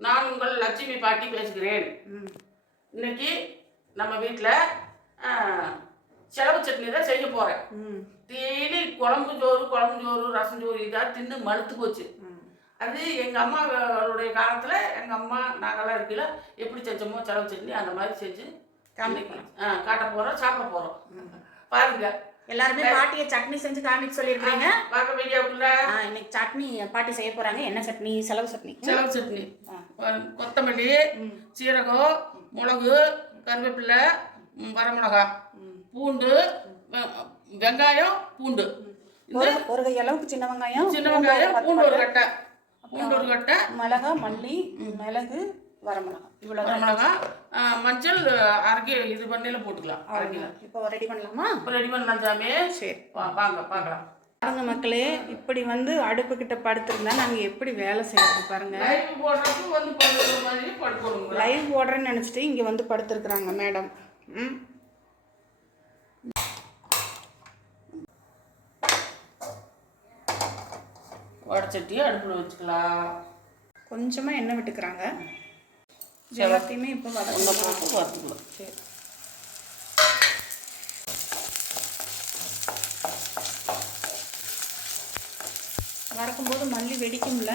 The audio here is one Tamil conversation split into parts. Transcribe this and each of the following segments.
நான் உங்கள் லட்சுமி பாட்டி பேசுகிறேன். இன்னைக்கு நம்ம வீட்டில் செலவு சட்னி தான் செய்ய போகிறேன் டெய்லி குழம்பு சோறு குழம்பு சோறு ரசம் சோறு இதாக தின்னு மழுத்து போச்சு. அது எங்கள் அம்மாவுடைய காலத்தில் எங்கள் அம்மா நாங்கள்லாம் இருக்கல எப்படி செஞ்சோமோ செலவு சட்னி அந்த மாதிரி செஞ்சு காமிக்கலாம். ஆ காட்ட போகிறோம் சாப்பிட போகிறோம் பாருங்க எல்லாருமே பாட்டியை சட்னி செஞ்சு காமிக்க சொல்லியிருக்கீங்க பார்க்க வீடியோக்குள்ள இன்னைக்கு சட்னி பாட்டி செய்ய போறாங்க. என்ன சட்னி? செலவு சட்னி. செலவு சட்னி. கொத்தமல்லி. சீரகம் மிளகு கருவேப்பிலை வரமிளகா. பூண்டு வெங்காயம் பூண்டு. ஒரு கை அளவுக்கு சின்ன வெங்காயம் சின்ன வெங்காயம் பூண்டு ஒரு கட்டை. பூண்டு ஒரு கட்டை. மிளகா மல்லி மிளகு வரமிளகா. இவ்வளோ வரமிளகா மஞ்சள் அரை கிலோ இது பண்ணையில போட்டுக்கலாம் அரை கிலோ இப்போ ரெடி பண்ணலாமா? இப்போ ரெடி பண்ணலாம் சாமி சரி. வா வாங்க பார்க்கலாம். பாருங்க மக்களே இப்படி வந்து அடுப்பு கிட்ட படுத்திருந்தா நாங்க எப்படி வேலை செய்யறது பாருங்க. லைவ் போடுறதுக்கு வந்து படுக்கிற மாதிரி படுக்கணுங்க லைவ் போடுறேன்னு நினைச்சிட்டு இங்க வந்து படுத்திருக்கிறாங்க மேடம் ம். வடச்சட்டியை அடுப்பில் வச்சுக்கலாம். கொஞ்சமா எண்ணெய் விட்டுக்கிறாங்க. எல்லாத்தையுமே இப்போ வதக்கலாம் போட்டு வறுத்துக்கலாம் சரி வறக்கும்போது மல்லி வெடிக்கும்ல?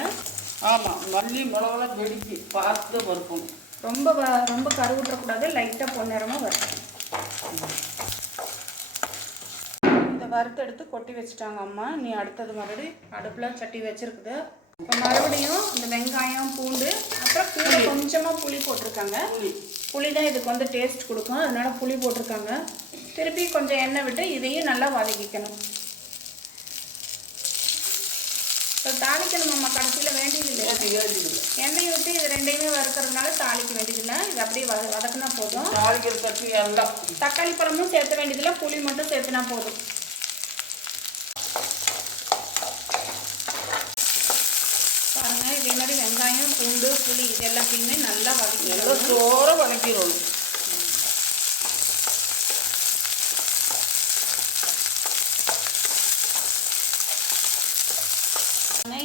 ஆமாம் மல்லி மிளகுலாம் வெடிக்கு. பார்த்து வறுக்கணும். ரொம்ப வ- ரொம்ப கருவுற்றக்கூடாது லைட்டாக பொன்னிறமாக வறுக்கணும். இதை வறுத்து எடுத்து கொட்டி வச்சுட்டாங்க அம்மா. நீ அடுத்தது மறுபடி அடுப்பில் சட்டி வச்சிருக்குது. இப்போ மறுபடியும் இந்த வெங்காயம் பூண்டு அப்புறம் கூட கொஞ்சமாக புளி போட்டிருக்காங்க. புளி. தான் இதுக்கு வந்து டேஸ்ட் கொடுக்கும். அதனால புளி போட்டிருக்காங்க. திருப்பி கொஞ்சம் எண்ணெய் விட்டு இதையும் நல்லா வதக்கிக்கணும். இப்போ தாளிக்கணும் நம்ம கடைசியில் வேண்டியதில்லை எண்ணெய் ஊற்றி இது ரெண்டையுமே வறுக்கறதுனால தாளிக்க வேண்டியதில்லை இது அப்படியே வத வதக்குனா போதும். தாளிக்கிற சட்னி எல்லாம். தக்காளி பழமும் சேர்த்த வேண்டியதில்லை புளி மட்டும் சேர்த்துனா போதும் பாருங்க இதே மாதிரி வெங்காயம் பூண்டு புளி இது எல்லாத்தையுமே நல்லா வதக்கிடணும் சோற வதக்கிடணும்.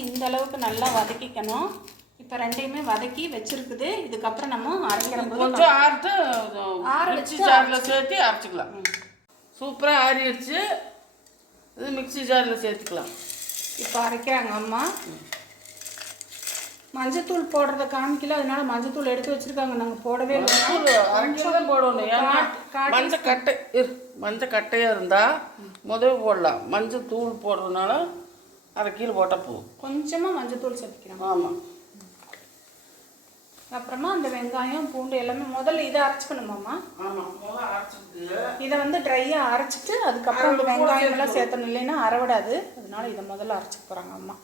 இந்த அளவுக்கு நல்லா வதக்கிக்கணும். இப்போ ரெண்டையுமே வதக்கி வச்சிருக்குது. இதுக்கப்புறம் நம்ம அரைக்கிற கொஞ்சம் ஆறுட்டு ஆற மிக்ஸி ஜாரில் சேர்த்து அரைச்சிக்கலாம். சூப்பராக ஆறிடுச்சு. இது மிக்ஸி ஜாரில் சேர்த்துக்கலாம். இப்போ அரைக்கிறாங்க அம்மா. மஞ்சத்தூள் போடுறத காமிக்கல அதனால மஞ்சத்தூள் எடுத்து வச்சிருக்காங்க. நாங்கள் போடவே இல்லை. தூள் அரைச்சி தான் போடணும். ஏன்னா மஞ்சள் கட்டை இரு மஞ்சள் கட்டையாக இருந்தால் முதல் போடலாம். மஞ்சள் தூள் போடுறதுனால அரை கீழே போட்டால் போதும். கொஞ்சமாக மஞ்சத்தூள் சேர்த்துக்கிறோம் ஆமாம் அப்புறமா அந்த வெங்காயம் பூண்டு எல்லாமே முதல்ல இதை அரைச்சிக்கணுமாம்மா ஆமாம் இதை வந்து ட்ரையாக அரைச்சிட்டு அதுக்கப்புறம் அந்த வெங்காயம் எல்லாம் சேர்த்தணும். இல்லைன்னா அரைவிடாது. அதனால இதை முதல்ல அரைச்சிக்க போகிறாங்க அம்மா.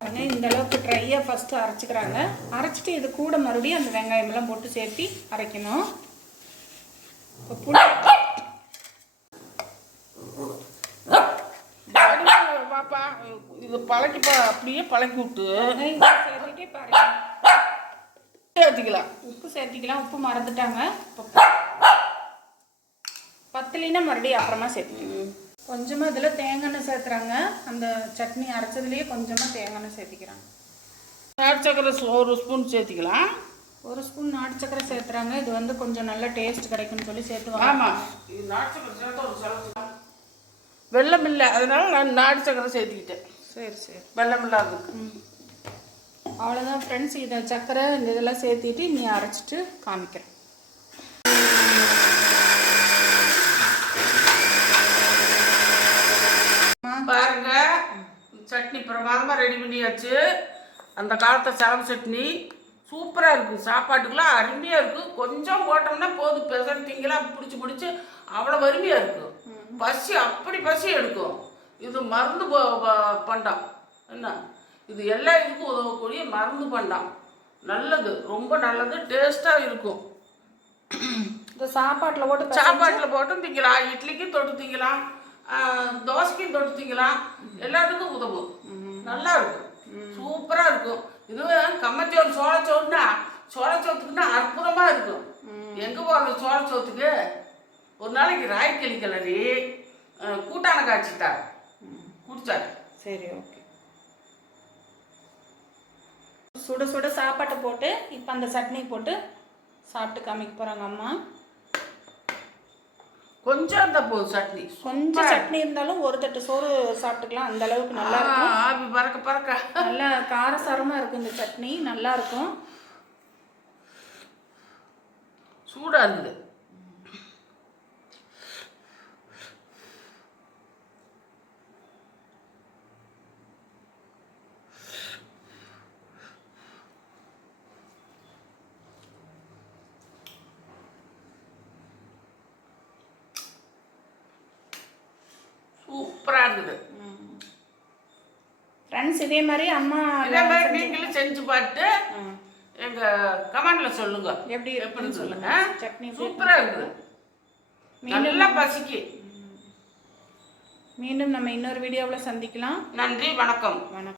பாருங்க, இந்த அளவுக்கு ட்ரையாக ஃபஸ்ட்டு அரைச்சிக்கிறாங்க. அரைச்சிட்டு இது கூட மறுபடியும் அந்த வெங்காயம் எல்லாம் போட்டு சேர்த்து அரைக்கணும். இப்போ புளி பாடி பாப்பா இது பழக்கி பா அப்படியே பழக்கி விட்டு. சேர்த்துட்டு சேர்த்துக்கலாம். உப்பு சேர்த்திக்கலாம். உப்பு மறந்துட்டாங்க. இப்போ பத்துலினா மறுபடியும் அப்புறமா சேர்த்துக்கலாம் கொஞ்சமாக இதில் தேங்காய் எண்ணெய் சேர்த்துறாங்க அந்த சட்னி அரைச்சதுலேயே கொஞ்சமாக தேங்காய் எண்ணெய் சேர்த்திக்கிறாங்க. நாட்டு சக்கரை ஒரு ஸ்பூன் சேர்த்துக்கலாம். ஒரு ஸ்பூன் நாட்டு சக்கரை சேர்த்துறாங்க இது வந்து கொஞ்சம் நல்ல டேஸ்ட் கிடைக்கும்னு சொல்லி சேர்த்துவாங்க. ஆமாம் இது நாட்டு சக்கரை சேர்த்தா ஒரு செலவு வெள்ளம் இல்லை. அதனால நான் நாட்டு சக்கரை சேர்த்துக்கிட்டேன். சரி சரி. வெள்ளம் இல்லாததுக்கு. ம். அவ்வளோதான் ஃப்ரெண்ட்ஸ் இதை சக்கரை இந்த இதெல்லாம் சேர்த்திட்டு நீ அரைச்சிட்டு காமிக்கிறேன் பாருங்க சட்னி பிரமாதமாக ரெடி பண்ணியாச்சு. அந்த காலத்து செலவு சட்னி சூப்பராக இருக்குது சாப்பாட்டுக்கெல்லாம் அருமையாக இருக்குது கொஞ்சம் போட்டோம்னா போதும். பெசல் திங்கலாம் பிடிச்சி பிடிச்சி அவ்வளோ வறுமையாக இருக்கும் பசி அப்படி பசி எடுக்கும். இது மருந்து ப- ப- பண்டம். என்ன? இது எல்லா இதுக்கும் உதவக்கூடிய மருந்து பண்டம். நல்லது. ரொம்ப நல்லது. டேஸ்ட்டாக இருக்கும். இந்த சாப்பாட்டில் போட்டு சாப்பாட்டில் போட்டும் திங்கலாம். இட்லிக்கும் தொட்டு திங்கலாம். தோசைக்கும் தொட்டு திங்கலாம். எல்லாத்துக்கும் உதவும். நல்லா இருக்கும் சூப்பராக இருக்கும் இதுவே கம்மச்சோறு சோளச்சோறுனா சோளச்சோத்துக்குன்னா அற்புதமாக இருக்கும். எங்கே போகிறது சோளச்சோத்துக்கு? ஒரு நாளைக்கு ராய்க்கிளி கிளறி கூட்டான காய்ச்சிட்டார். குடிச்சார். சரி ஓகே. சுட சுட சாப்பாட்டை போட்டு இப்போ அந்த சட்னி போட்டு சாப்பிட்டு காமிக்க போகிறாங்க அம்மா. கொஞ்சம் இருந்தால் போதும் சட்னி. கொஞ்சம் சட்னி இருந்தாலும் ஒரு தட்டு சோறு சாப்பிட்டுக்கலாம். அந்த அளவுக்கு நல்லா இருக்கும். ஆவி பறக்க பறக்க. நல்லா காரசாரமாக இருக்கும் இந்த சட்னி. நல்லா இருக்கும். சூடாக இருக்குது இருக்குது ஃப்ரெண்ட்ஸ் இதே மாதிரி அம்மா இதே மாதிரி நீங்களும் செஞ்சு பார்த்து. எங்க கமெண்ட்ல சொல்லுங்க. எப்படி எப்படி இருக்குன்னு சொல்லுங்க. சொல்லுங்க. சட்னி சூப்பரா இருக்குது. நல்லா பசிக்கு. மீண்டும் நம்ம இன்னொரு வீடியோவில் சந்திக்கலாம். நன்றி வணக்கம். வணக்கம்.